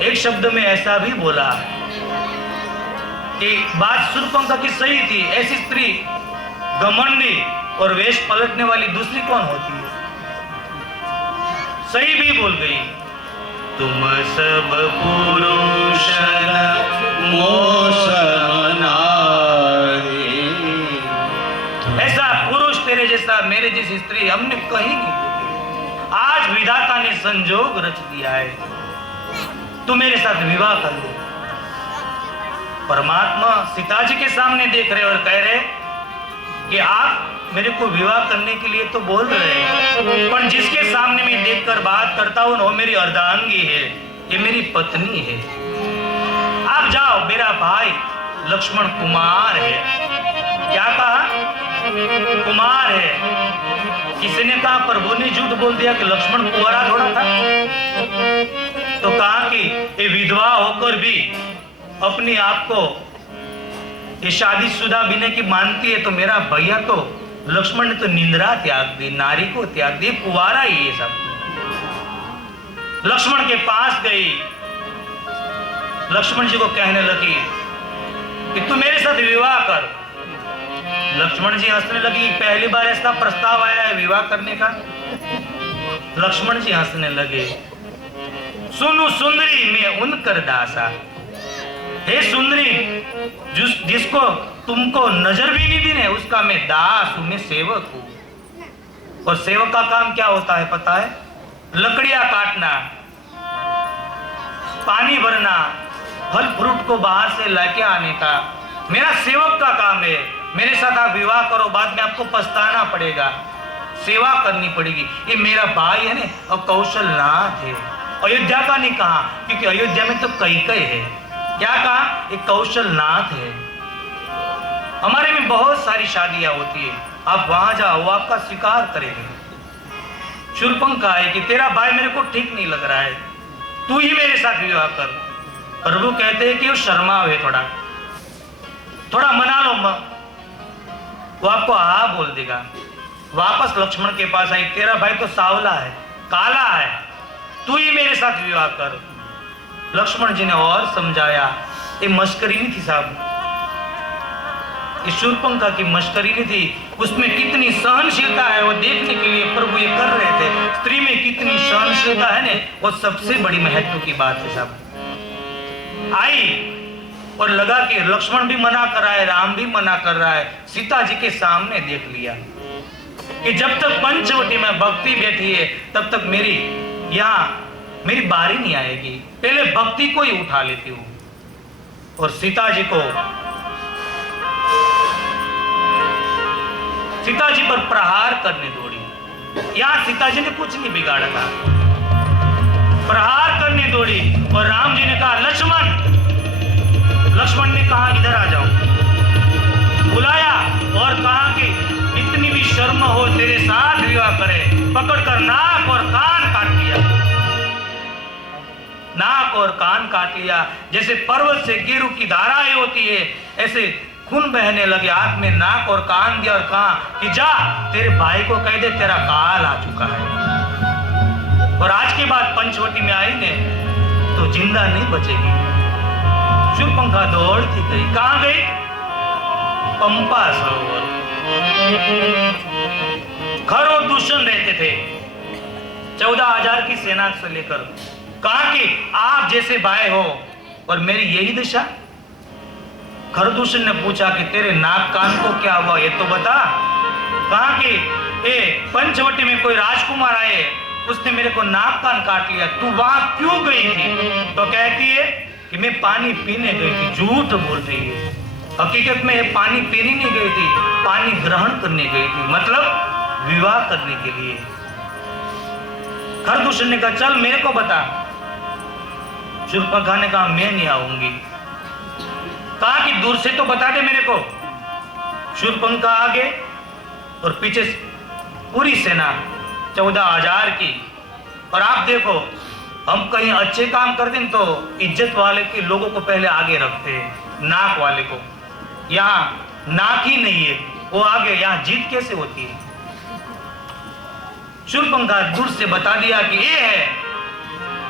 एक शब्द में ऐसा भी बोला कि बात शूर्पणखा की सही थी। ऐसी स्त्री घमंडी और वेश पलटने वाली दूसरी कौन होती है? सही भी बोल गई। तुम सब पुरुष ऐसा पुरुष तेरे जैसा मेरे जैसी स्त्री हमने कहीं नहीं देखी। आज विधाता ने संजोग रच दिया है, तू मेरे साथ विवाह कर ले। परमात्मा सीता जी के सामने देख रहे और कह रहे कि आप मेरे को विवाह करने के लिए तो बोल रहे हैं, पर जिसके सामने मैं देखकर बात करता हूं वो मेरी अर्धांगी है, ये मेरी पत्नी है। आप जाओ, मेरा भाई लक्ष्मण कुमार है। क्या कहा? कुमार है। किसी ने कहा प्रभु ने झूठ बोल दिया कि लक्ष्मण कुंवारा थोड़ा था। तो कहा कि ये विधवा होकर भी अपनी आप को ये शादीशुदा बिना की मानती है, तो मेरा भैया तो लक्ष्मण ने तो निंद्रा त्याग दी, नारी को त्याग दी, कुंवारा ही ये सब। लक्ष्मण के पास गई, लक्ष्मण जी को कहने लगी कि तू मेरे साथ विवाह कर। लक्ष्मण जी हंसने लगी, पहली बार ऐसा प्रस्ताव आया है विवाह करने का। लक्ष्मण जी हंसने लगे, सुनु सुंदरी मैं उनकर दासा। हे सुंदरी, जिसको तुमको नजर भी नहीं दी, उसका मैं दास हूं, मैं सेवक हूं। और सेवक का काम क्या होता है पता है? लकड़ियां काटना, पानी भरना, फल फ्रूट को बाहर से लाके आने का मेरा सेवक का काम है। मेरे साथ आप विवाह करो, बाद में आपको पछताना पड़ेगा, सेवा करनी पड़ेगी। ये मेरा भाई है ना, और कौशलनाथ है। अयोध्या का नहीं कहा, क्योंकि अयोध्या में तो कैकेयी है। क्या कहा? ये कौशलनाथ है। हमारे में बहुत सारी शादियां होती है, आप वहां जाओ, वो आपका स्वीकार करेंगे। शूर्पणखा है कि तेरा भाई मेरे को ठीक नहीं लग रहा है, तू ही मेरे साथ विवाह कर। प्रभु कहते हैं कि वो शर्मा हुए, थोड़ा मना लो, वो आपको हा बोल देगा। वापस लक्ष्मण के पास आई, तेरा भाई तो सावला है, काला है, तू ही मेरे साथ विवाह कर। लक्ष्मण जी ने और समझाया, ये मस्करी नहीं थी साहब, ये शूर्पणखा की मस्करी नहीं थी, उसमें कितनी सहनशीलता है वो देखने के लिए प्रभु ये कर रहे थे। स्त्री में कितनी सहनशीलता है ना, वो सबसे बड़ी महत्व की बात है साहब। आई और लगा कि लक्ष्मण भी मना कर रहा है, राम भी मना कर रहा है, सीता जी के सामने देख लिया कि जब तक पंचवटी में भक्ति बैठी है तब तक मेरी बारी नहीं आएगी, पहले भक्ति को ही उठा लेती हूं। और सीता जी पर प्रहार करने दौड़ी। यहां सीता जी ने कुछ नहीं बिगाड़ा था, प्रहार करने दौड़ी। और राम जी ने कहा लक्ष्मण ने कहा इधर आ जाओ, बुलाया और कहा कि इतनी भी शर्म हो तेरे साथ विवाह करे। पकड़कर नाक और कान काट लिया, नाक और कान काट लिया। जैसे पर्वत से गेरू की धाराएं होती है, ऐसे खून बहने लगे। हाथ में नाक और कान दिया और कहा कि जा तेरे भाई को कह दे तेरा काल आ चुका है। और आज के बाद पंचवटी में आई ने तो जिंदा नहीं बचेगी। शूर्पणखा दौड़ती गई, कहां गई? पंपा सरोवर। खरोदूषण रहते थे 14,000 की सेना से लेकर। कहा कि आप जैसे भाई हो और मेरी यही दशा। खरदूषण ने पूछा कि तेरे नाक कान को क्या हुआ ये तो बता। कहा कि पंचवटी में कोई राजकुमार आए, उसने मेरे को नाक कान काट लिया, तू वहां क्यों गई थी? तो कहती है कि मैं पानी पीने गई थी। झूठ बोल रही है, हकीकत में ये पानी पीने नहीं गई थी, पानी ग्रहण करने गई थी, मतलब विवाह करने के लिए। खरदूषण ने कहा चल मेरे को बता। शूर्पणखा ने कहा मैं नहीं आऊंगी। कहा कि दूर से तो बता दे मेरे को। शूर्पणखा आगे और पीछे पूरी सेना 14,000 की। और आप देखो, हम कहीं अच्छे काम करते हैं तो इज्जत वाले के लोगों को पहले आगे रखते हैं, नाक वाले को। यहाँ नाक ही नहीं है, वो आगे, यहाँ जीत कैसे होती है? शूर्पणखा दूर से बता दिया कि ये है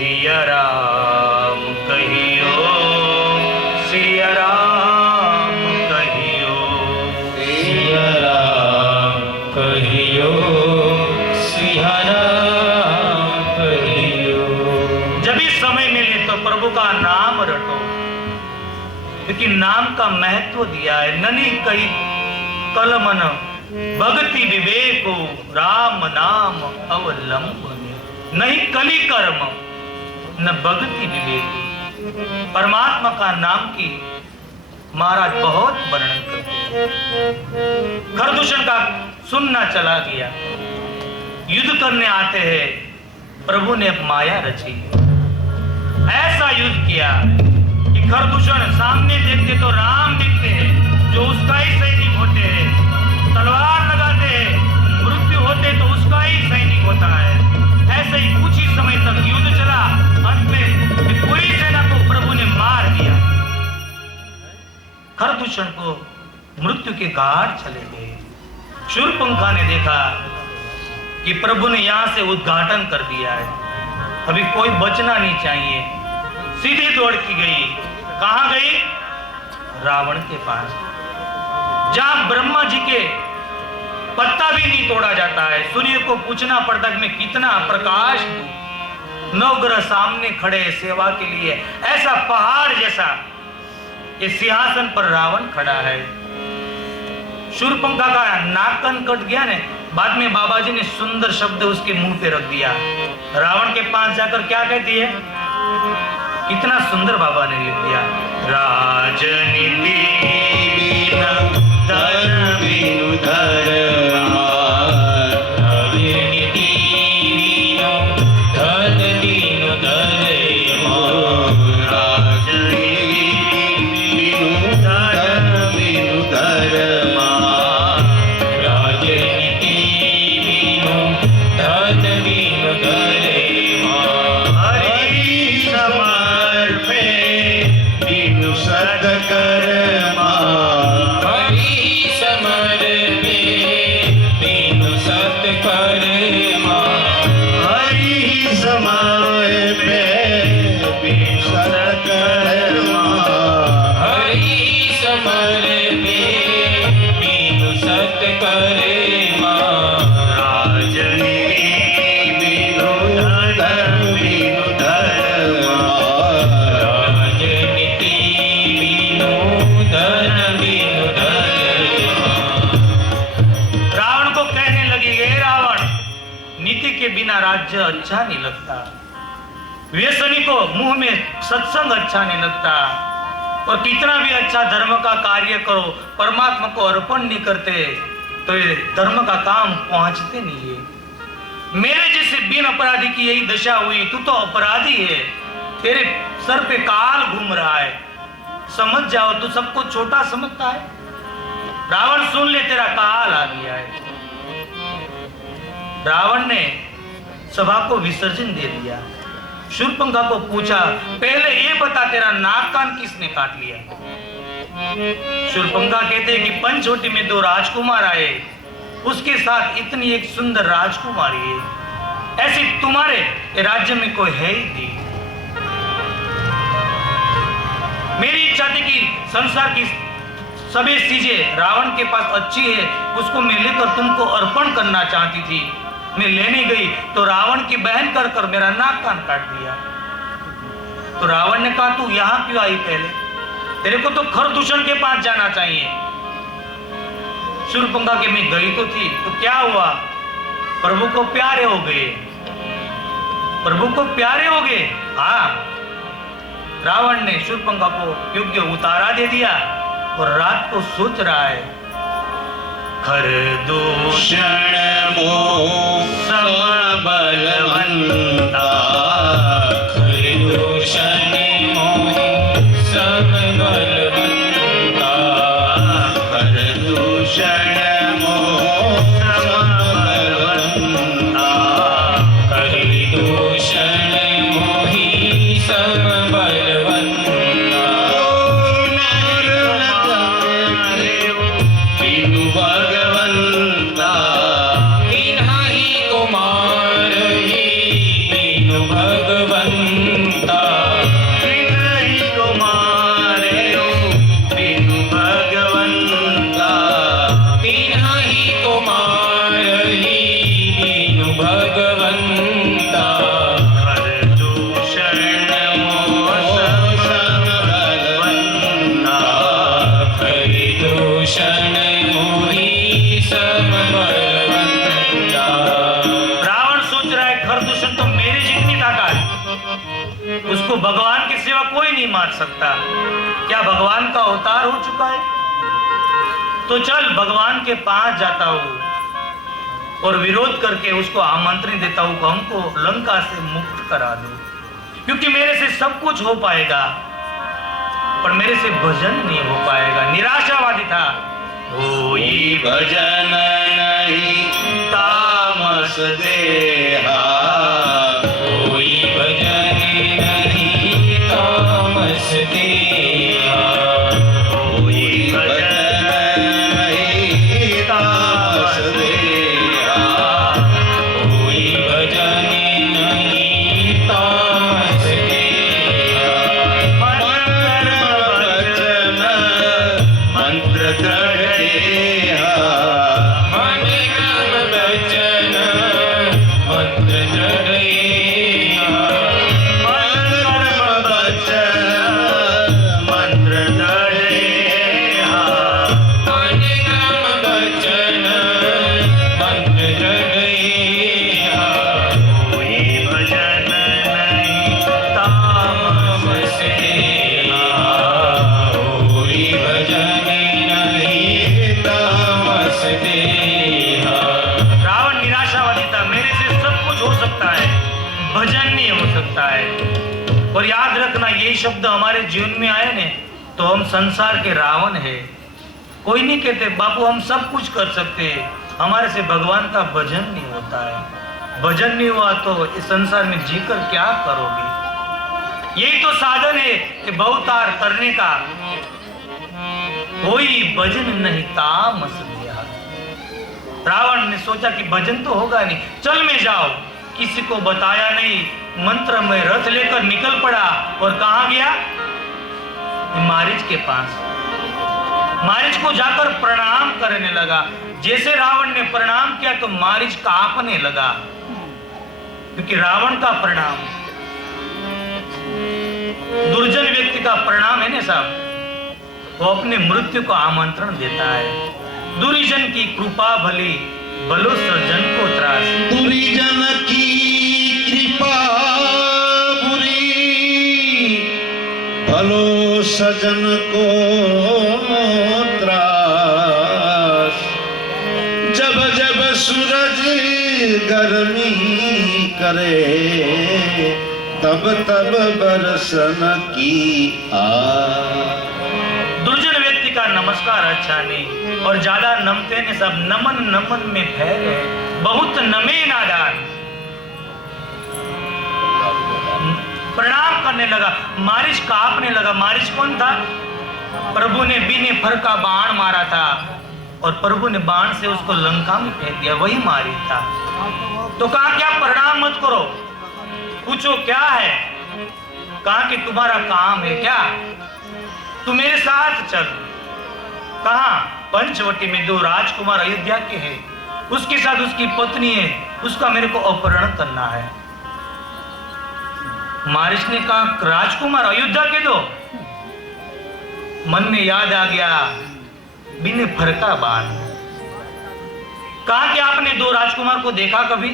सिया राम कहियो, सिया राम कहियो, सिया राम कहियो, सिया राम कहियो। जब भी समय मिले तो प्रभु का नाम रटो, क्योंकि नाम का महत्व दिया है। ननी कई कलमन भक्ति विवेको, राम नाम अवलंबन। नहीं कली कर्म न भक्ति विवेक। परमात्मा का नाम की महाराज बहुत वर्णन करते हैं। खरदूषण का सुनना चला गया, युद्ध करने आते हैं, प्रभु ने माया रची, ऐसा युद्ध किया कि खरदूषण सामने देखते तो राम दिखते हैं, जो उसका ही सैनिक होते हैं, तलवार लगाते हैं, मृत्यु होते तो उसका ही सैनिक होता है। ऐसे ही कुछ ही समय तक युद्ध चला, अंत में पूरी सेना को प्रभु ने मार दिया। खरदूषण को मृत्यु के घाट चले गए। शूर्पणखा ने देखा कि प्रभु ने यहां से उद्घाटन कर दिया है, अभी कोई बचना नहीं चाहिए। सीधी दौड़ की गई। कहां गई? रावण के पास, जहां ब्रह्मा जी के पत्ता भी नहीं तोड़ा जाता है। सूर्य को पूछना पड़ता है कि मैं कितना प्रकाश दूं। नवग्रह सामने खड़े सेवा के लिए, ऐसा पहाड़ जैसा ये सिंहासन पर रावण खड़ा है। शूर्पणखा का नाकन कट गया ने, बाद में बाबा जी ने सुंदर शब्द उसके मुंह पे रख दिया। रावण के पास जाकर क्या कहती है? कितना सुंदर बाबा ने लिख दिया, राजनीति बिना धन बिनु धर्म, राजनीति बिनु धन बिनु धर्म, राजनीति बिनु धन बिनु धर्म, राजनीति बिनु धन बिनु धर्म, हरि समर्पे बिनु सत्कर्मा, हरि समर्पे बिनु सत्कर्मा, हरि समर्पे बिनु सत्कर्मा, हरि समर्पे बिनु सत्कर्मा, राजनीति बिनु धन बिनु धर्म, राजनीति बिनु धन बिनु धर्म। रावण को कहने लगी, हे रावण, नीति के बिना राज्य अच्छा नहीं लगता, व्यसनी को मुंह में सत्संग अच्छा नहीं लगता, और कितना भी अच्छा धर्म का कार्य करो, परमात्मा को अर्पण नहीं करते तो ये धर्म का काम पहुंचते नहीं है। मेरे जैसे बिन अपराधी की यही दशा हुई, तू तो अपराधी है, तेरे सर पे काल घूम रहा है, समझ जाओ, तू सबको छोटा समझता है। रावण सुन ले, तेरा काल आ गया है। रावण ने सभा को विसर्जन दे दिया। शूर्पणखा को पूछा, पहले ये बता तेरा नाक कान किसने काट लिया? शूर्पणखा कहते हैं कि पंचवटी में 2 राजकुमार आए, उसके साथ इतनी एक सुंदर राजकुमारी है, ऐसी तुम्हारे राज्य में कोई है ही नहीं। मेरी इच्छा थी कि संसार की सभी चीजें रावण के पास अच्छी है, उसको मैं लेकर तुमको अर्पण करना चाहती थी। मैं लेने गई तो रावण की बहन कर कर मेरा नाक कान काट दिया। तो रावण ने कहा, तू यहां क्यों आई? पहले तेरे को तो खरदूषण के पास जाना चाहिए। शूर्पणखा के मैं गई तो थी, तो क्या हुआ? प्रभु को प्यारे हो गए, प्रभु को प्यारे हो गए। हाँ, रावण ने शूर्पणखा को योग्य उतारा दे दिया और रात को सोच रहा है, खरदूषण मोह सम बलवंता, खरदूषण मोह सम बलवंता, खरदूषण मोह सम बलवंता, खरदूषण मोहि सम बलवंता, बिनु भगवंता, बिना ही कुमार ही बिनु भगवंता तिन्हि को मारयो बिनु भगवंता तिन्हि को मारहि बिनु भगवंता हर दूषण मोह सब बलवंता हरि दूषण मोहि सब बलवंता। रावण सोच रहा है खरदूषण तो मेरी जितनी ताकत, उसको भगवान के सिवा कोई नहीं मार सकता। क्या भगवान का अवतार हो चुका है? तो चल भगवान के पास जाता हूं और विरोध करके उसको आमंत्रण देता हूं कि हमको लंका से मुक्त करा दो, क्योंकि मेरे से सब कुछ हो पाएगा पर मेरे से भजन नहीं हो पाएगा। निराशावादी था। होई भजन नहीं तामस देहा कोई भजन नहीं तामस देहा होई भजन नहीं तामस देहा कोई भजन नहीं तामस देहा मन कर्म वचन मंत्र दृढ़ देहा मन कर्म वचन मंत्र दृढ़ेहा मन कर्म वचन मंत्र दृढ़ेहा मन कर्म वचन मंत्र दृढ़ेहा कोई भजन नहीं तामस देहा। कोई भजन नहीं तामस देहा। रावण निराशावादी था। मेरे से सब कुछ हो सकता है, भजन नहीं हो सकता है। और याद रखना, ये शब्द हमारे जीवन में आए ने तो हम संसार के रावण है। कोई नहीं कहते बापू हम सब कुछ कर सकते हैं, हमारे से भगवान का भजन नहीं होता है। भजन नहीं हुआ तो इस संसार में जीकर क्या करोगे? यही तो साधन है कि भवतार करने का। कोई भजन नहीं तामस देहा। रावण ने सोचा कि भजन तो होगा नहीं, चल मैं जाओ। किसी को बताया नहीं, मंत्र में रथ लेकर निकल पड़ा और कहां गया? मारीच के पास। मारीच को जाकर प्रणाम करने लगा। जैसे रावण ने प्रणाम किया तो मारीच कांपने लगा, क्योंकि रावण का प्रणाम, दुर्जन व्यक्ति का प्रणाम है ना साहब, वो अपने मृत्यु को आमंत्रण देता है। दुर्जन की कृपा भली, भलो सज्जन को त्रास। दुर्जन की कृपा बुरी भलो सजन को त्रास। जब जब सूरज गर्मी करे तब तब बरसन की आस। दुर्जन व्यक्ति का नमस्कार अच्छा नहीं, और ज्यादा नमते ने सब नमन नमन में फैले, बहुत नमे नादान। प्रणाम करने लगा। मारिच कांपने लगा। मारिच कौन था? प्रभु ने बिने फर का बाण मारा था और प्रभु ने बाण से उसको लंका में फेंक दिया, वही मारिच था। तो कहा क्या प्रणाम मत करो, पूछो क्या है? कहा कि तुम्हारा काम है क्या? तू मेरे साथ चल। कहा पंचवटी में 2 राजकुमार अयोध्या के हैं, उसके साथ उसकी पत्नी है, उसका मेरे को अपहरण करना है। मारिच ने कहा राजकुमार अयोध्या के 2? मन में याद आ गया बिने फरका बाण। कहा कि आपने 2 राजकुमार को देखा कभी?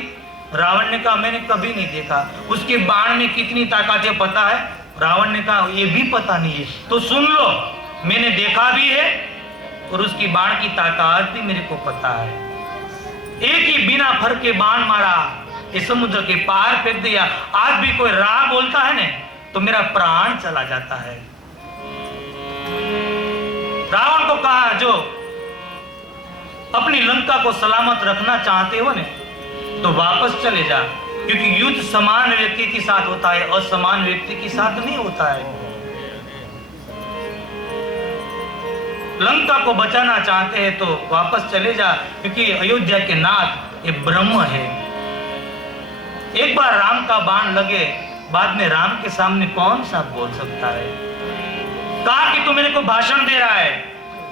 रावण ने कहा मैंने कभी नहीं देखा। उसके बाण में कितनी ताकत है पता है? रावण ने कहा ये भी पता नहीं है। तो सुन लो, मैंने देखा भी है और उसकी बाण की ताकत भी मेरे को पता है। एक ही बिना फर के बाण मारा, इस समुद्र के पार फेंक दिया। आज भी कोई राह बोलता है ना तो मेरा प्राण चला जाता है। रावण को कहा जो अपनी लंका को सलामत रखना चाहते हो ने तो वापस चले जा, क्योंकि युद्ध समान व्यक्ति के साथ होता है, असमान व्यक्ति के साथ नहीं होता है। लंका को बचाना चाहते हैं तो वापस चले जा, क्योंकि अयोध्या के नाथ ये ब्रह्म है। एक बार राम का बाण लगे बाद में राम के सामने कौन सा बोल सकता है? कहा कि तू मेरे को भाषण दे रहा है,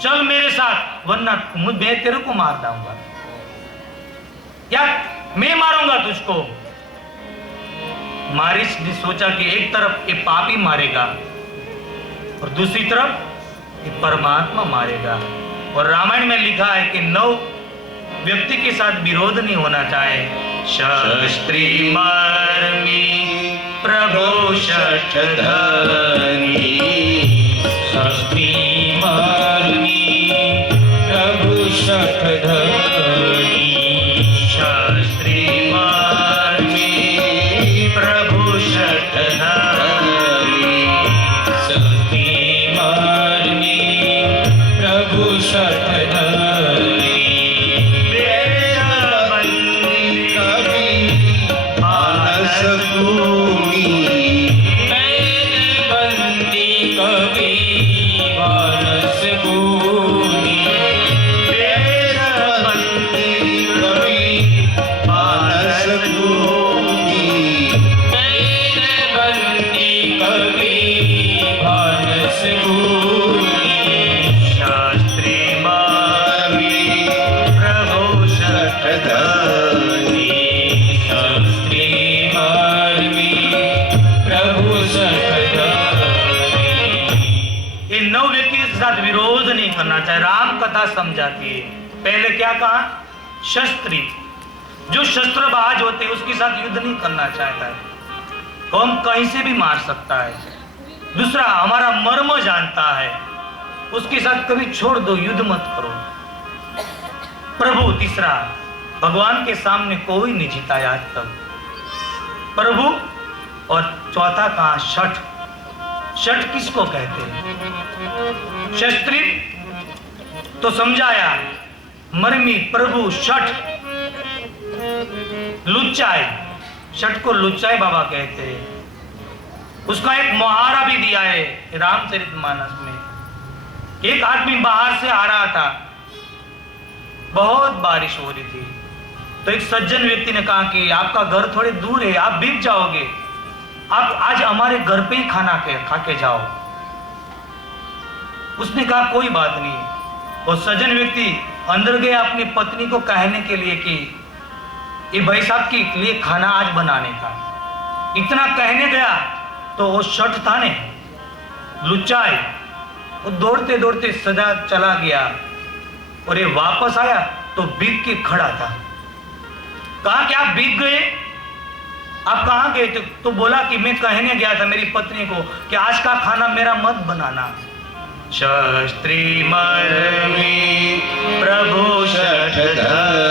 चल मेरे साथ, वरना मैं तेरे को मार दूंगा या मैं मारूंगा तुझको। मारीच ने सोचा कि एक तरफ ये पापी मारेगा और दूसरी तरफ ये परमात्मा मारेगा। और रामायण में लिखा है कि 9 व्यक्ति के साथ विरोध नहीं होना चाहे। शस्त्री मर्मी प्रभु शठधनी, शस्त्री मर्मी प्रभु शठधनी, शस्त्री मर्मी प्रभु शठधनी, शस्त्री मर्मी प्रभु शठधनी, विरोध नहीं करना चाहिए। राम कथा समझाती है। पहले क्या कहा? शस्त्री, जो शस्त्रबाज होते हैं उसके साथ युद्ध नहीं करना चाहता है, तो हम कहीं से भी मार सकता है। दूसरा, हमारा मर्म जानता है, उसके साथ कभी छोड़ दो, युद्ध मत करो। प्रभु, तीसरा, भगवान के सामने कोई नहीं जीता आज तक, प्रभु। और चौथा कहा? शठ। शठ किसको कहते हैं? शस्त्री तो समझाया, मर्मी प्रभु शठ, लुच्चाई। शठ को लुच्चाई बाबा कहते हैं। उसका एक मुहावरा भी दिया है रामचरितमानस में। एक आदमी बाहर से आ रहा था, बहुत बारिश हो रही थी, तो एक सज्जन व्यक्ति ने कहा कि आपका घर थोड़े दूर है, आप भीग जाओगे, आप आज हमारे घर पे ही खाना खा के जाओ। उसने कहा कोई बात नहीं। वो सज्जन व्यक्ति अंदर गया अपनी पत्नी को कहने के लिए कि ये भाई साहब के लिए खाना आज बनाने का। इतना कहने गया तो वो शठ था ने, लुच्चाई, वो दौड़ते दौड़ते सजा चला गया और ये वापस आया तो भीग के खड़ा था। कहा कि आप भीग गए, आप कहाँ गए? तो बोला कि मैं कहने गया था मेरी पत्नी को कि आज का खाना मेरा मत बनाना। शस्त्री मर्मी प्रभु शठधनी,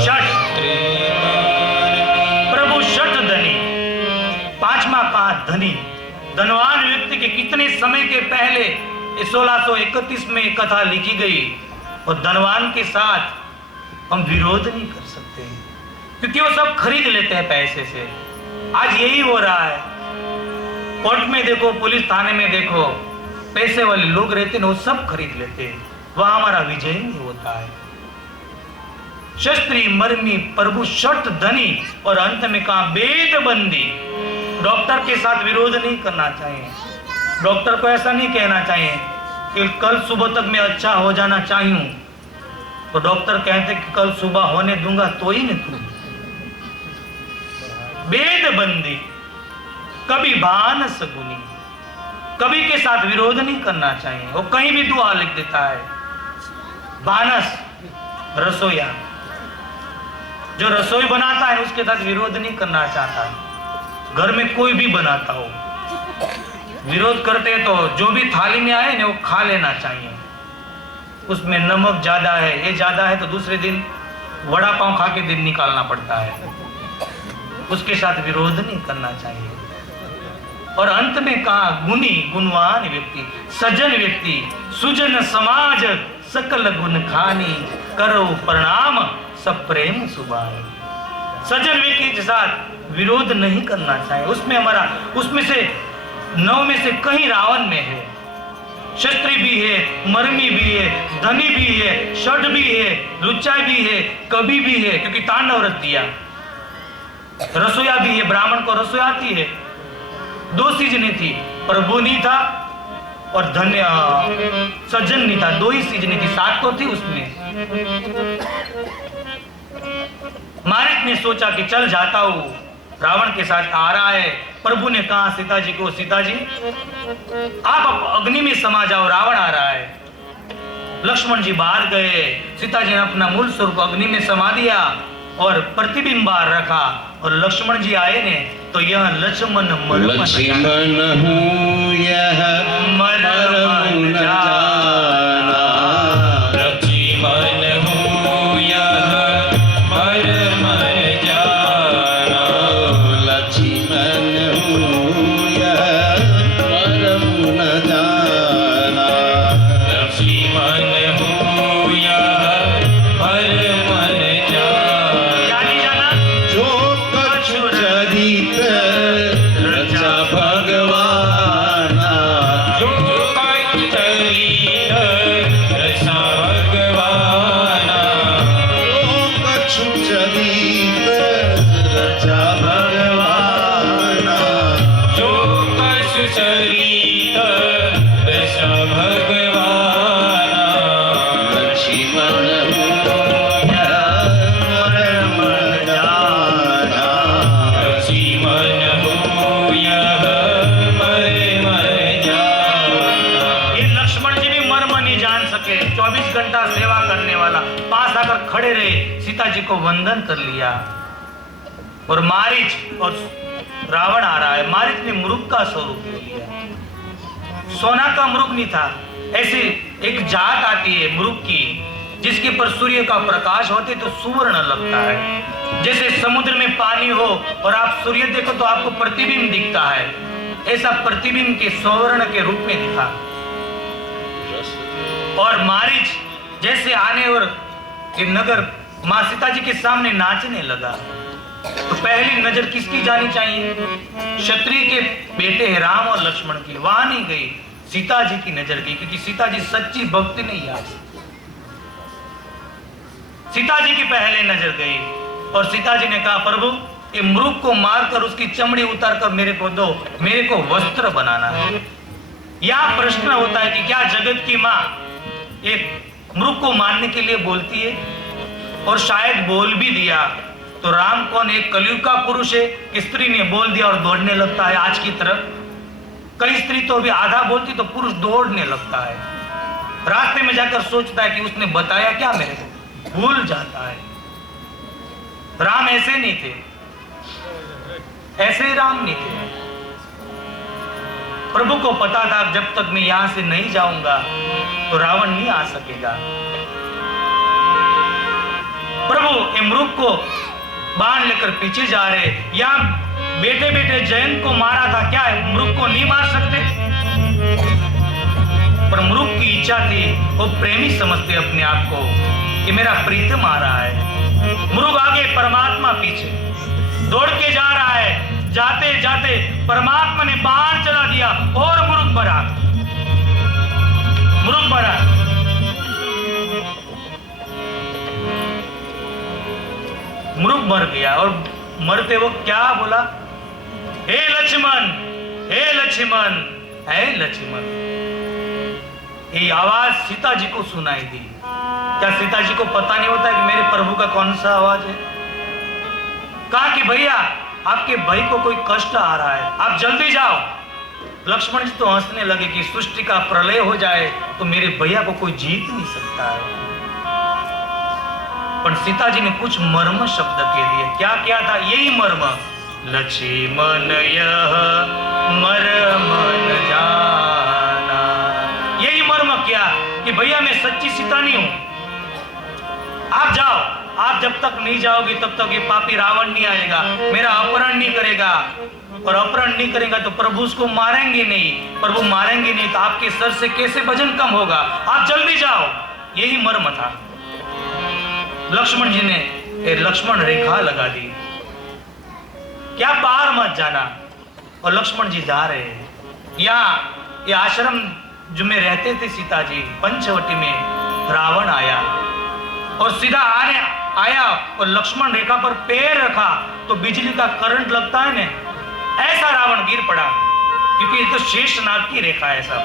शस्त्री प्रभु शठधनी। पांचवा कहा? धनी, धनवान व्यक्ति के। कितने समय के पहले 1631 में कथा लिखी गई, और धनवान के साथ हम विरोध नहीं कर सकते क्योंकि वो सब खरीद लेते हैं पैसे से। आज यही हो रहा है। कोर्ट में देखो, पुलिस थाने में देखो, पैसे वाले लोग रहते हैं, वो सब खरीद लेते हैं, वहां हमारा विजय नहीं होता है। शस्त्री मर्मी प्रभु शठ धनी। और अंत में कहा वेद बंदी। डॉक्टर के साथ विरोध नहीं करना चाहिए। डॉक्टर को ऐसा नहीं कहना चाहिए कि कल सुबह तक मैं अच्छा हो जाना चाहूं, तो डॉक्टर कहते कि कल सुबह होने दूंगा तो ही नहीं तू। वेद बंदी, कभी भानस गुनी, कभी के साथ विरोध नहीं करना चाहिए। वो कहीं भी दुआ लिख देता है। भानस, रसोईया, जो रसोई बनाता है उसके साथ विरोध नहीं करना चाहता। घर में कोई भी बनाता हो, विरोध करते तो जो भी थाली में आए ना वो खा लेना चाहिए। उसमें नमक ज्यादा है, ये ज्यादा है, तो दूसरे दिन वड़ा पाव खा के दिन निकालना पड़ता है। उसके साथ विरोध नहीं करना चाहिए। और अंत में कहा गुणी, गुणवान व्यक्ति, सज्जन व्यक्ति, सुजन समाज सकल गुण खानी, करो प्रणाम सब प्रेम सुभानी। सज्जन व्यक्ति के साथ विरोध नहीं करना चाहिए। उसमें से 9 में से कहीं रावण में है। क्षत्रिय भी है, मर्मी भी है, धनी भी है, शठ भी है, लुच्चा भी है, कवि भी है, क्योंकि तांडव रच दिया। रसोईया भी है, ब्राह्मण को रसोई आती है। 2 सीजनें थी, प्रभु नहीं था और धन्य सज्जन नहीं था। 2 ही सीजनें थी, 7 तो थी उसमें। मारिच ने सोचा कि चल जाता हूं, रावण के साथ आ रहा है। प्रभु ने कहा सीता जी को, सीता जी आप अग्नि में समा जाओ, रावण आ रहा है। लक्ष्मण जी बाहर गए, सीता जी ने अपना मूल स्वरूप अग्नि में समा दिया और प्रतिबिंब बाहर रखा। और लक्ष्मण जी आए ने तो यह लक्ष्मण लक्ष्मण हूँ यह मरम न जाना, लक्ष्मण हूँ यह मरम न जाना, लक्ष्मण हूँ यह मरम न जाना, लक्ष्मण हूँ यह मरम न जाना। क्या नहीं जाना? जो कछु चरित रचा भगवाना, जो कछु चरित रचा भगवाना, जो कछु चरित रचा भगवाना, जो कछु चरित रचा भगवाना, लक्ष्मण हूँ यह मरम न जाना, लक्ष्मण हूँ यह मरम न जाना। ये लक्ष्मण जी भी मर्म नहीं जान सके। 24 घंटा सेवा करने वाला पास आकर खड़े रहे, सीता जी को वंदन कर लिया। और मारीच और रावण आ रहा है। मारीच ने मृग का स्वरूप ले लिया, सोना का मृग नहीं था। ऐसी एक जात आती है मृग की, जिसके पर सूर्य का प्रकाश होते तो सुवर्ण लगता है। जैसे समुद्र में पानी हो और आप सूर्य देखो तो आपको प्रतिबिंब दिखता है, ऐसा प्रतिबिंब के स्वर्ण के रूप में दिखा। और मारीच जैसे आने और ये नगर मां सीता जी के सामने नाचने लगा, तो पहली नजर किसकी जानी चाहिए? क्षत्रिय के बेटे हैं राम और लक्ष्मण की। वहां नहीं गई, सीता जी की नजर गई, क्योंकि सीता जी सच्ची भक्ति नहीं याद। सीता जी की पहले नजर गई और सीता जी ने कहा, प्रभु ये मृग को मारकर उसकी चमड़ी उतार कर मेरे को दो, मेरे को वस्त्र बनाना है। यह प्रश्न होता है कि क्या जगत की मां एक मृग को मारने के लिए बोलती है? और शायद बोल भी दिया तो राम कौन एक कलयुग का पुरुष है कि स्त्री ने बोल दिया और दौड़ने लगता है आज की तरफ? कई स्त्री तो भी आधा बोलती तो पुरुष दौड़ने लगता है, रास्ते में जाकर सोचता है कि उसने बताया क्या मेरे को, भूल जाता है। राम ऐसे नहीं थे, ऐसे राम नहीं थे। प्रभु को पता था जब तक मैं यहां से नहीं जाऊंगा तो रावण नहीं आ सकेगा। प्रभु मृग को बाण लेकर पीछे जा रहे, यहां बेटे बेटे जयंत को मारा था, क्या है मृग को नहीं मार सकते? पर मृग की इच्छा थी, वो प्रेमी समझते अपने आप को कि मेरा प्रीतम आ रहा है। मृग आगे, परमात्मा पीछे, दौड़ के जा रहा है। जाते जाते परमात्मा ने बाण चला दिया और मृग मरा। मृग मरा। मृग मर गया और मरते वो क्या बोला? हे लक्ष्मण, हे लक्ष्मण, हे लक्ष्मण। ये आवाज सीता जी को सुनाई दी। क्या सीता जी को पता नहीं होता कि मेरे प्रभु का कौन सा आवाज है? कहा कि भैया आपके भाई को कोई कष्ट आ रहा है, आप जल्दी जाओ। लक्ष्मण जी तो हंसने लगे कि सृष्टि का प्रलय हो जाए तो मेरे भैया को कोई जीत नहीं सकता है। पर सीता जी ने कुछ मर्म शब्द कह दिए। क्या किया था? यही मर्म, लक्ष्मण यह मर्म न जाना। यही मर्म किया कि भैया मैं सच्ची सीता नहीं हूं, आप जाओ। आप जब तक नहीं जाओगे तब तक ये पापी रावण नहीं आएगा, मेरा अपहरण नहीं करेगा, और अपहरण नहीं करेगा तो प्रभु उसको मारेंगे नहीं। प्रभु मारेंगे नहीं तो आपके सर से कैसे वजन कम होगा? आप जल्दी जाओ। यही मर्म था। लक्ष्मण जी ने लक्ष्मण रेखा लगा दी, क्या बाहर मत जाना। और लक्ष्मण जी जा रहे हैं। यहाँ ये आश्रम जो में रहते थे सीता जी, पंचवटी में रावण आया और सीधा आया और लक्ष्मण रेखा पर पैर रखा तो बिजली का करंट लगता है ना, ऐसा रावण गिर पड़ा, क्योंकि ये तो शेषनाग की रेखा है सब।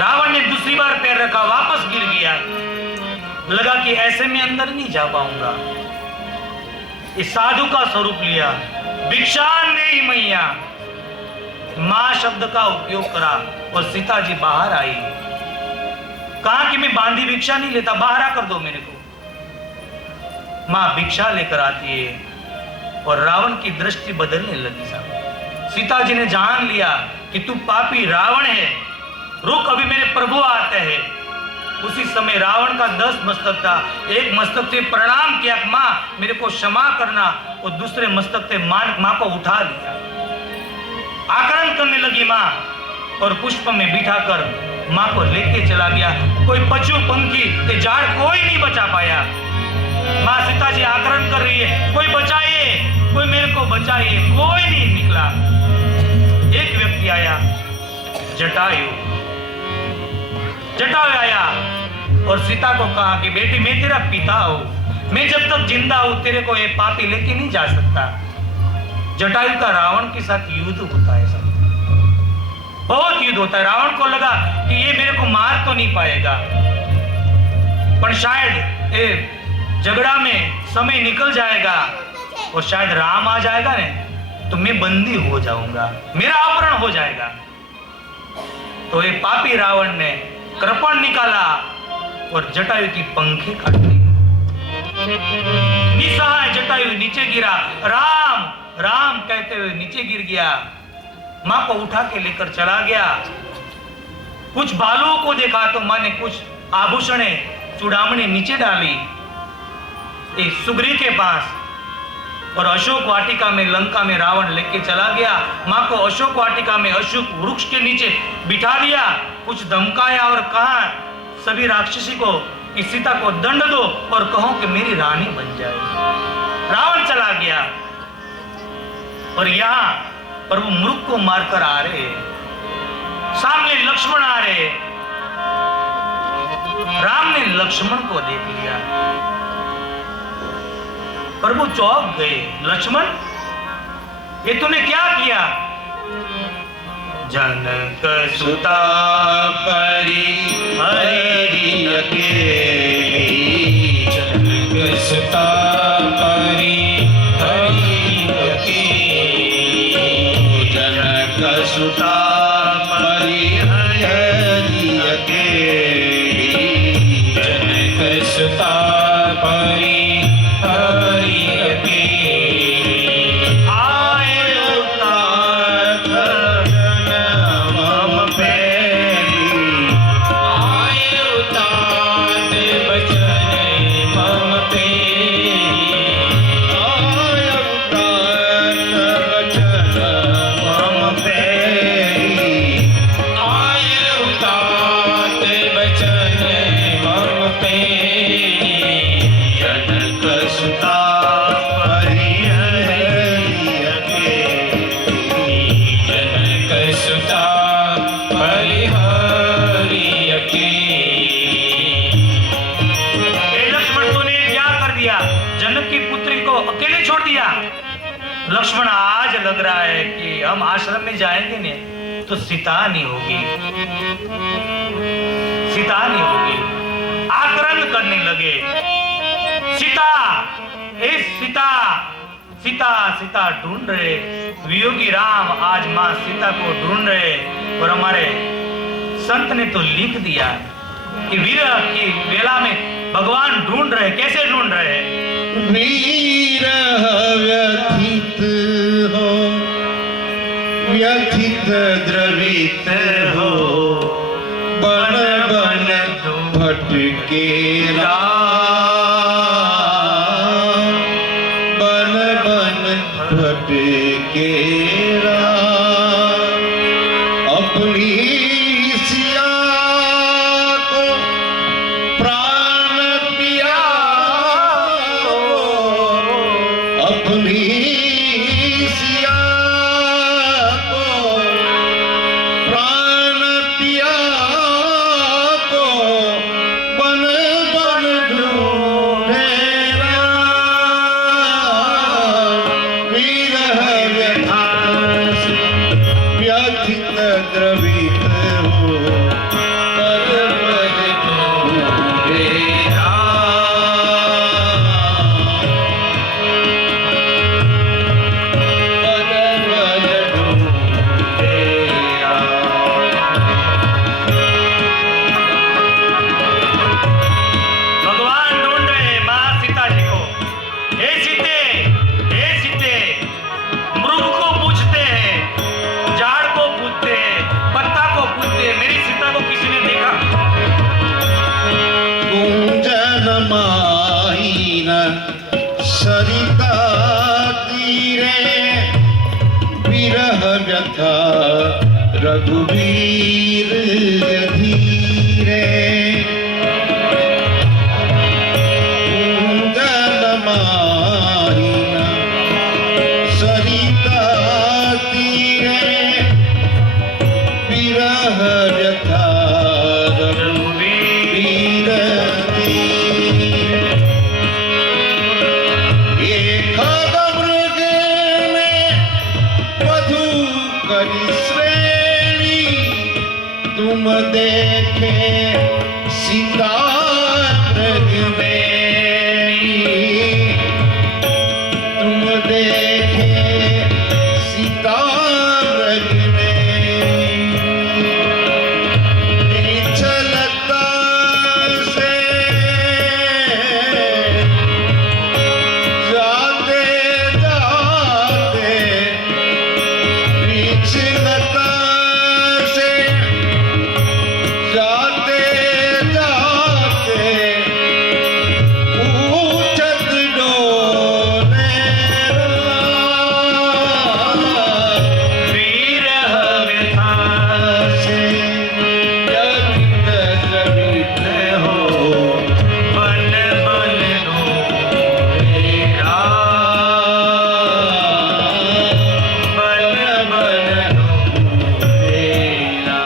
रावण ने दूसरी बार पैर रखा, वापस गिर गया, लगा कि ऐसे में अंदर नहीं जा पाऊंगा। इस साधु का स्वरूप लिया, भिक्षान नहीं मैया, मां शब्द का उपयोग करा और सीता जी बाहर आई। कहा कि मैं बांधी भिक्षा नहीं लेता, बाहर आकर दो मेरे को। मां भिक्षा लेकर आती है और रावण की दृष्टि बदलने लगी साहब। सीता जी ने जान लिया कि तू पापी रावण है, रुक अभी मेरे प्रभु आते हैं। उसी समय रावण का 10 मस्तक था, एक मस्तक से प्रणाम किया, मां मेरे को क्षमा करना, और दूसरे मस्तक से मां को उठा लिया। आकलन करने लगी मां और पुष्प में बिठाकर मां को लेके चला गया। कोई पशु पंखी के झाड़ कोई नहीं बचा पाया। मां सीता जी आकलन कर रही है, कोई बचाइए, कोई मेरे को बचाइए, कोई नहीं निकला। एक व्यक्ति आया, जटायु आया और सीता को कहा कि बेटी मैं तेरा पिता हूं, मैं जब तक जिंदा हूं तेरे को ये पापी लेके नहीं जा सकता। जटायु का रावण के साथ युद्ध होता है सब, बहुत युद्ध होता है। रावण को लगा कि ये मेरे को मार तो नहीं पाएगा, पर शायद ये झगड़ा में समय निकल जाएगा और शायद राम आ जाएगा ने तो मैं बंदी हो जाऊंगा, मेरा अपहरण हो जाएगा। तो ये पापी रावण ने कृपण निकाला और जटायु की पंखें काट दी। निसहाय जटायु नीचे गिरा, राम राम कहते हुए नीचे गिर गया। मां को उठा के लेकर चला गया। कुछ बालुओं को देखा तो मां ने कुछ आभूषणें चूड़ामणि नीचे डाली एक सुग्रीव के पास, और अशोक वाटिका में लंका में रावण लेके चला गया। मां को अशोक वाटिका में अशोक वृक्ष के नीचे बिठा दिया, कुछ धमकाया और कहा सभी राक्षसी को कि सीता को दंड दो और कहो कि मेरी रानी बन जाए। रावण चला गया और यहां प्रभु मृग को मारकर आ रहे, सामने लक्ष्मण आ रहे। राम ने लक्ष्मण को देख लिया, प्रभु चौंक गए, लक्ष्मण ये तूने क्या किया? जनक सुता परी हरि अकेली, जनक सुता परी हरि अकेली, जनक सुता परी हरि अकेली, जनक सुता परी हरि अकेली, आए उतार मम पैरी, आए उतात बचन मम पेरी, आए उतार बचन मम पैरी, आए उतात बचन मम पेरी, जनक सुता परी हरि अकेली, जनक सुता परी हरि अकेली। लक्ष्मण तूने क्या कर दिया? जनक की पुत्री को अकेले छोड़ दिया। लक्ष्मण आज लग रहा है कि हम आश्रम में जाएंगे ने तो सीता नहीं होगी, सीता नहीं होगी। आक्रमण करने लगे, सीता ए सीता सीता सीता ढूंढ रहे। वियोगी राम आज मां सीता को ढूंढ रहे, और हमारे संत ने तो लिख दिया कि विरह की वेला में भगवान ढूंढ रहे। कैसे ढूंढ रहे? वीरः व्यथित हो, व्यथित द्रवित हो, बन बन भटके राम, बन बन भटके राम, अपनी सिया को प्राण पिया, अपनी सिया को प्राण पिया को, बन बन ढूंढे राम, कथित द्रवित हो पद पद डूबे भगवान ढूंढ रहे हैं माँ सीता जी को। हे सीते, मृग को पूछते हैं, झाड़ को पूछते हैं, पत्ता को पूछते हैं, मेरी सीता को किसी ने देखा? कुंजन माहीन सरिता तीरे विरह व्यथा रघुवीर धीरे कुंजन माहीन सरिता तीरे विरह व्यथा रघुवीर धीरे एक मृग में वधु करी श्रेणी तुम देखे सीता मृग में तुम देखे सीता मृग में निचलता से जाते जाते निचलता से जाते जाते पूछत डोले विरह व्यथा से जगित जगित हो बन बन डोलेरा, बन बन डोलेरा।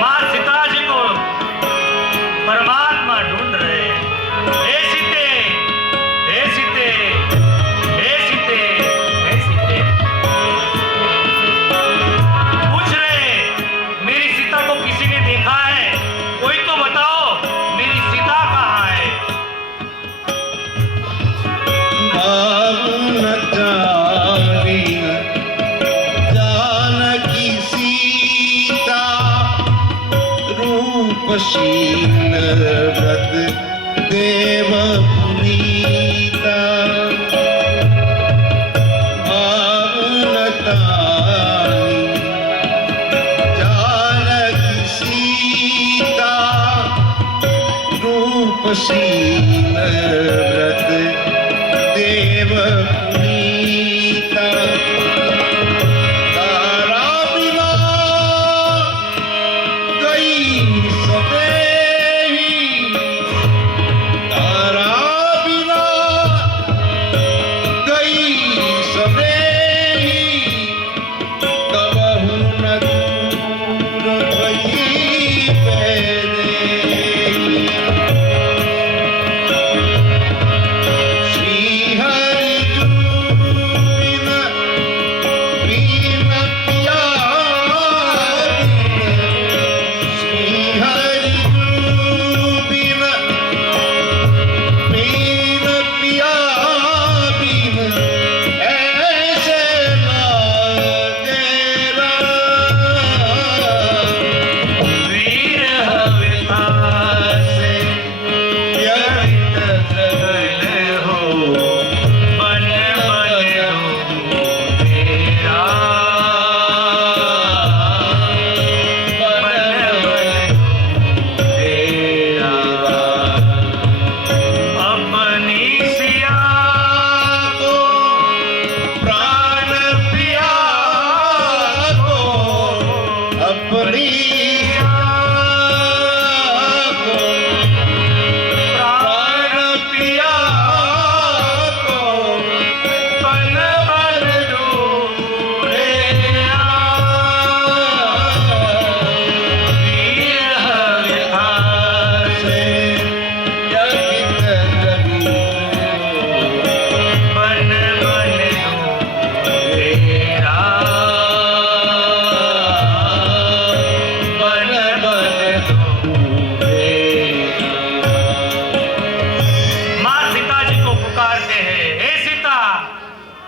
माँ सीता जी को परमात्मा ढूंढ रहे हैं। हे सीते, हे सीते, हे सीते, हे सीते, पूछ रहे हैं, मेरी सीता को किसी ने देखा है? कोई तो बताओ, मेरी सीता कहाँ है? भावुन जानी जानकी सीता रूपशील व्रत देव पुनीता भावुन जानी जानकी सीता रूपशील व्रत देव पुनीता तारा बिना गई सदेही तारा बिना गई सदेही कबहु न दूर भई पैदेही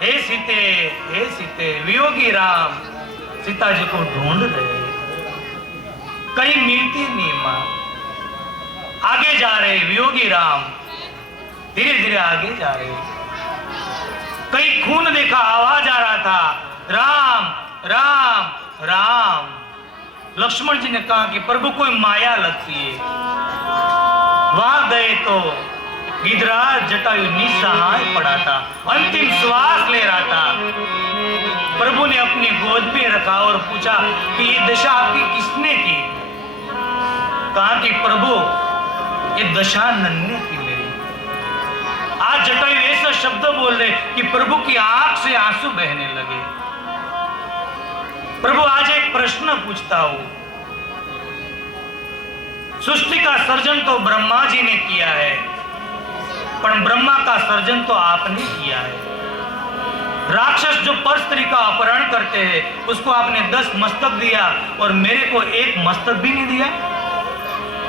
हे सीते, वियोगी राम सीता जी को ढूंढ रहे, कहीं मिलती नहीं मां। आगे जा रहे वियोगी राम, धीरे धीरे आगे जा रहे, कहीं खून देखा, आवाज आ रहा था, राम राम राम। लक्ष्मण जी ने कहा कि प्रभु कोई माया लगती है। वहां गए तो गिरिराज जटायु निस्सहाय पड़ा था, अंतिम श्वास ले रहा था। प्रभु ने अपनी गोद में रखा और पूछा कि ये दशा आपकी किसने की? कहा कि प्रभु ये दशा नन्हे की मेरी। आज जटायु ऐसा शब्द बोल रहे कि प्रभु की आंख से आंसू बहने लगे। प्रभु आज एक प्रश्न पूछता हूं, सृष्टि का सर्जन तो ब्रह्मा जी ने किया है, पर ब्रह्मा का सर्जन तो आपने किया है। राक्षस जो पर स्त्री का अपहरण करते हैं उसको आपने 10 मस्तक दिया और मेरे को 1 मस्तक भी नहीं दिया।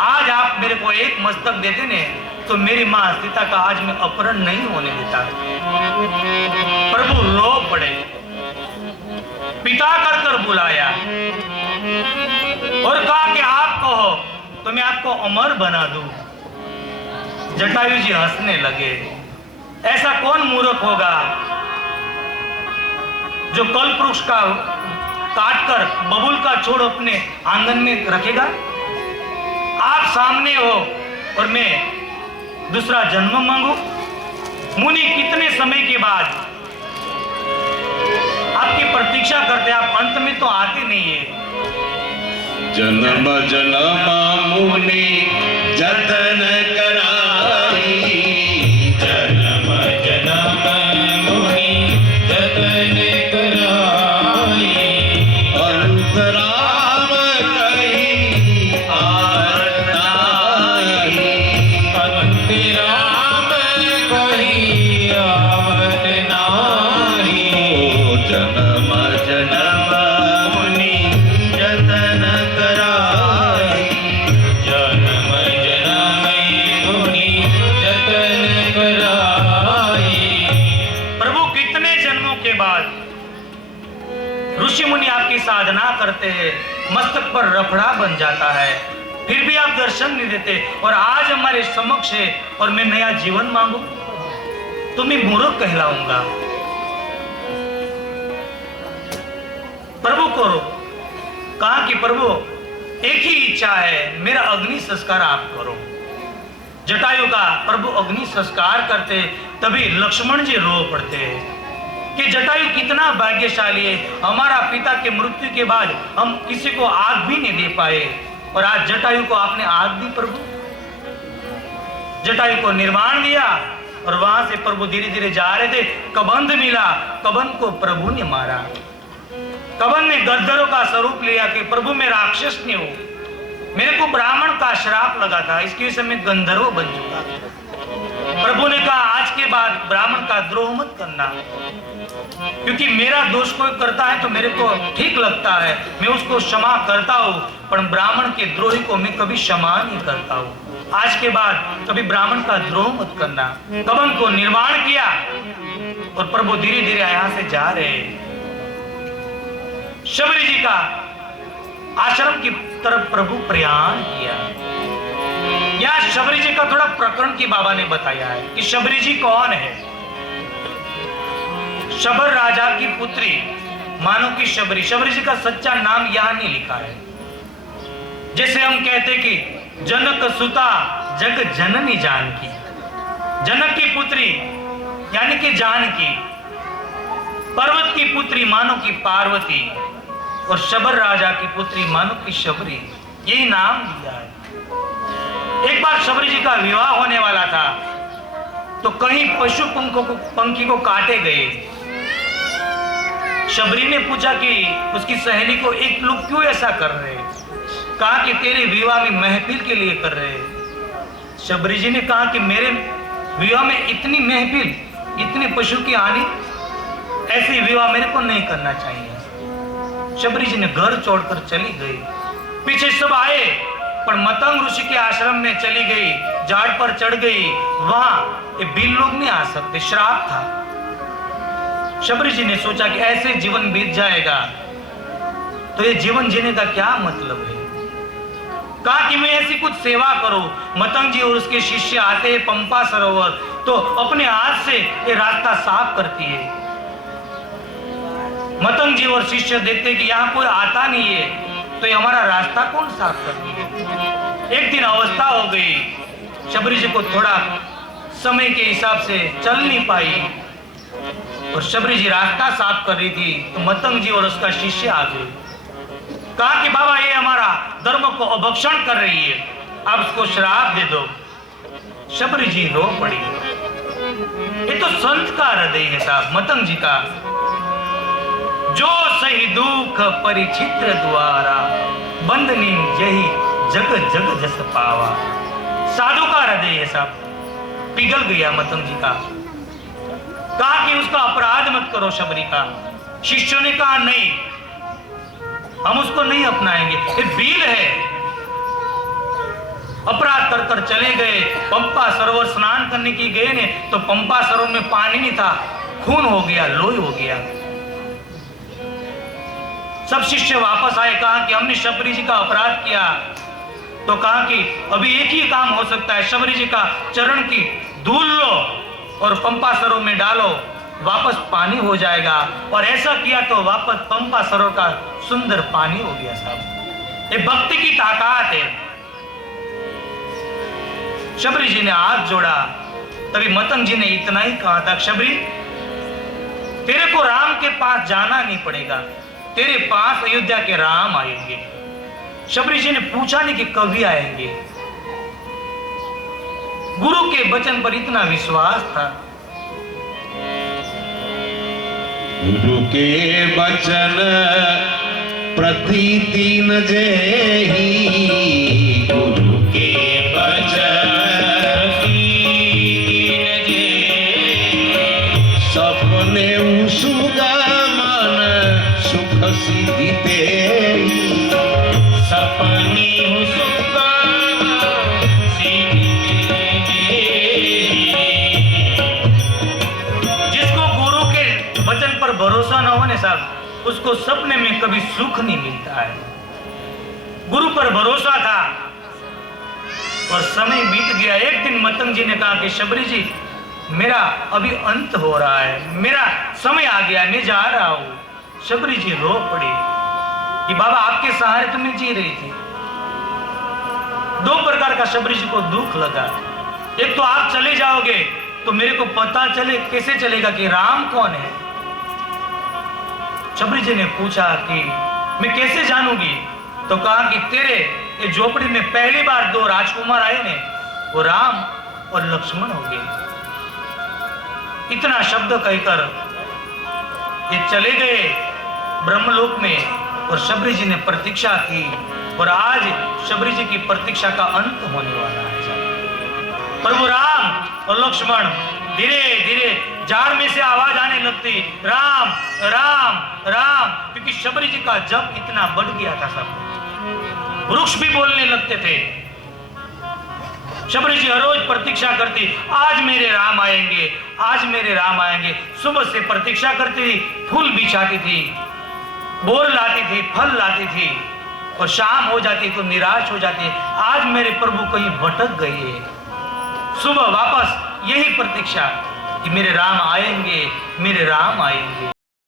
आज आप मेरे को 1 मस्तक देते ने तो मेरी मां सीता का आज मैं अपहरण नहीं होने देता। प्रभु रो पड़े, पिता कर बुलाया और कहा कि आप कहो तो मैं आपको अमर बना दूं। जटायु जी हंसने लगे। ऐसा कौन मूर्ख होगा जो कल्प वृक्ष का काटकर बबूल का छोड़ अपने आंगन में रखेगा? आप सामने हो और मैं दूसरा जन्म मांगू? मुनि कितने समय के बाद आपकी प्रतीक्षा करते, आप अंत में तो आते नहीं है। जन्म जन्म मुनि जतन कराई, जन्म जन्म मुनि जतन कराई, अंतराम कही आरत नाई, अंतराम कही आवत नारी। जन्म जन्म मुनि जतन कराई, जन्म जन्म मुनि जतन कराई। प्रभु कितने जन्मों के बाद ऋषि मुनि आपकी साधना करते हैं, मस्तक पर रफड़ा बन जाता है, फिर भी आप दर्शन नहीं देते और आज हमारे समक्ष है और मैं नया जीवन मांगू तो मैं मूर्ख कहलाऊंगा। प्रभु को कहा कि प्रभु एक ही इच्छा है, मेरा अग्नि संस्कार आप करो। जटायु का प्रभु अग्नि संस्कार करते तभी लक्ष्मण जी रो पड़ते कि जटायु कितना भाग्यशाली है, हमारा पिता के मृत्यु के बाद हम किसी को आग भी नहीं दे पाए और आज जटायु को आपने आग दी। प्रभु जटायु को निर्वाण दिया और वहां से प्रभु धीरे धीरे जा रहे थे, कबंध मिला, कबंध को प्रभु ने मारा। कबंध ने गद्दरों का स्वरूप लिया कि प्रभु मैं राक्षस नहीं हूं, मेरे को ब्राह्मण का श्राप लगा था, इसकी वजह से मैं गंधर्व बन चुका। प्रभु ने कहा आज के बाद ब्राह्मण का द्रोह मत करना, क्योंकि मेरा दोष कोई करता है तो मेरे को ठीक लगता है, मैं उसको क्षमा करता हूं, पर ब्राह्मण के द्रोही को मैं कभी क्षमा नहीं करता हूं। आज के बाद कभी ब्राह्मण का द्रोह मत करना। कबंध को निर्माण किया और प्रभु धीरे धीरे यहां से जा रहे। शबरी जी का आश्रम की तरफ प्रभु प्रयाण किया। यहां शबरी जी का थोड़ा प्रकरण की बाबा ने बताया है कि शबरी जी कौन है। शबर राजा की पुत्री मानो की शबरी, शबरी जी का सच्चा नाम यहां नहीं लिखा है। जैसे हम कहते कि जनक सुता जग जननी जानकी, जनक की पुत्री यानी कि जानकी, पर्वत की पुत्री मानो की पार्वती और शबर राजा की पुत्री मानो की शबरी, यही नाम दिया है। एक बार शबरी जी का विवाह होने वाला था तो कहीं पशु पंखी को काटे गए। शबरी ने पूछा कि उसकी सहेली को एक लोग क्यों ऐसा कर रहे हैं? कहा कि तेरे विवाह में महफिल के लिए कर रहे हैं। शबरी जी ने कहा कि मेरे विवाह में इतनी महफिल, इतने पशु की हानि, ऐसे विवाह मेरे को नहीं करना चाहिए। शबरी जी ने घर छोड़कर चली गई। पीछे सब आए पर मतंग ऋषि के आश्रम में चली गई, झाड़ पर चढ़ गई। वहां ये बिल लोग नहीं आ सकते, श्राप था। शबरी जी ने सोचा कि ऐसे जीवन बीत जाएगा तो ये जीवन जीने का क्या मतलब है। कहा कि मैं ऐसी कुछ सेवा करूं। मतंग जी और उसके शिष्य आते हैं पंपा सरोवर, तो अपने हाथ से ये रास्ता साफ करती है। मतंग जी और शिष्य देखते कि यहाँ कोई आता नहीं है, तो ये हमारा रास्ता कौन साफ करती है। एक दिन अवस्था हो गई, शबरी जी को थोड़ा समय के हिसाब से चल नहीं पाई और शबरी जी रास्ता साफ कर रही थी, तो मतंग जी और उसका शिष्य आ गए। कहा कि बाबा ये हमारा धर्म को अभक्षण कर रही है, आप उसको श्राप दे दो। शबरी जी रो पड़ी। ये तो संत का हृदय है साहब, मतंग जी का। जो सही दुख परिचित्र द्वारा, बंदनी यही जग जग जस पावा। साधु का हृदय है साहब, पिघल गया मतंग जी का। कहा कि उसका अपराध मत करो शबरी का। शिष्यों ने कहा नहीं, हम उसको नहीं अपनाएंगे, ये बील है। अपराध कर कर चले गए। पंपा सरोवर स्नान करने की गए ने, तो पंपा सरोवर में पानी नहीं था, खून हो गया, लोही हो गया। सब शिष्य वापस आए, कहा कि हमने शबरी जी का अपराध किया। तो कहा कि अभी एक ही काम हो सकता है, शबरी जी का चरण की धूल लो और पंपा सरोवर में डालो, वापस पानी हो जाएगा। और ऐसा किया तो वापस पंपा सरोवर का सुंदर पानी हो गया साहब। ये भक्ति की ताकत है। शबरी जी ने हाथ जोड़ा, तभी मतंग जी ने इतना ही कहा था, शबरी तेरे को राम के पास जाना नहीं पड़ेगा, तेरे पास अयोध्या के राम आएंगे। शबरी जी ने पूछा नहीं कि कभी आएंगे। गुरु के वचन पर इतना विश्वास था। गुरु के वचन प्रतिदिन जेहि, गुरु के वचन प्रतिदिन जेहि, सपने सुगा मन सुख सिद्धि तेहि, सपनी सुगा सिद्धि तेहि। जिसको गुरु के वचन पर भरोसा न होने साहब, उसको सपने में कभी सुख नहीं मिलता है। गुरु पर भरोसा था और समय बीत गया। एक दिन मतंग जी ने कहा कि शबरी जी मेरा अभी अंत हो रहा है, मेरा समय आ गया, मैं जा रहा हूं। शबरी जी रो पड़ी कि बाबा आपके सहारे तो मैं जी रही थी। दो प्रकार का शबरी जी को दुख लगा। एक तो आप चले जाओगे तो मेरे को पता चले, कैसे चलेगा कि राम कौन है। शबरी जी ने पूछा कि मैं कैसे जानूंगी। तो कहा कि तेरे ये झोपड़ी में पहली बार दो राजकुमार आए ने, वो राम और लक्ष्मण हो गए। इतना शब्द कहकर ये चले गए ब्रह्मलोक में और शबरी जी ने प्रतीक्षा की और आज शबरी जी की प्रतीक्षा का अंत होने वाला है। प्रभु राम और लक्ष्मण धीरे धीरे जार में से आवाज आने लगती, राम राम राम, क्योंकि शबरी जी का जप इतना बढ़ गया था। सब वृक्ष भी बोलने लगते थे। शबरी जी हर रोज प्रतीक्षा करती, आज मेरे राम आएंगे, आज मेरे राम आएंगे। सुबह से प्रतीक्षा करती थी, फूल बिछाती थी, बोर लाती थी, फल लाती थी और शाम हो जाती तो निराश हो जाती, आज मेरे प्रभु कहीं भटक गए हैं। सुबह वापस यही प्रतीक्षा कि मेरे राम आएंगे, मेरे राम आएंगे।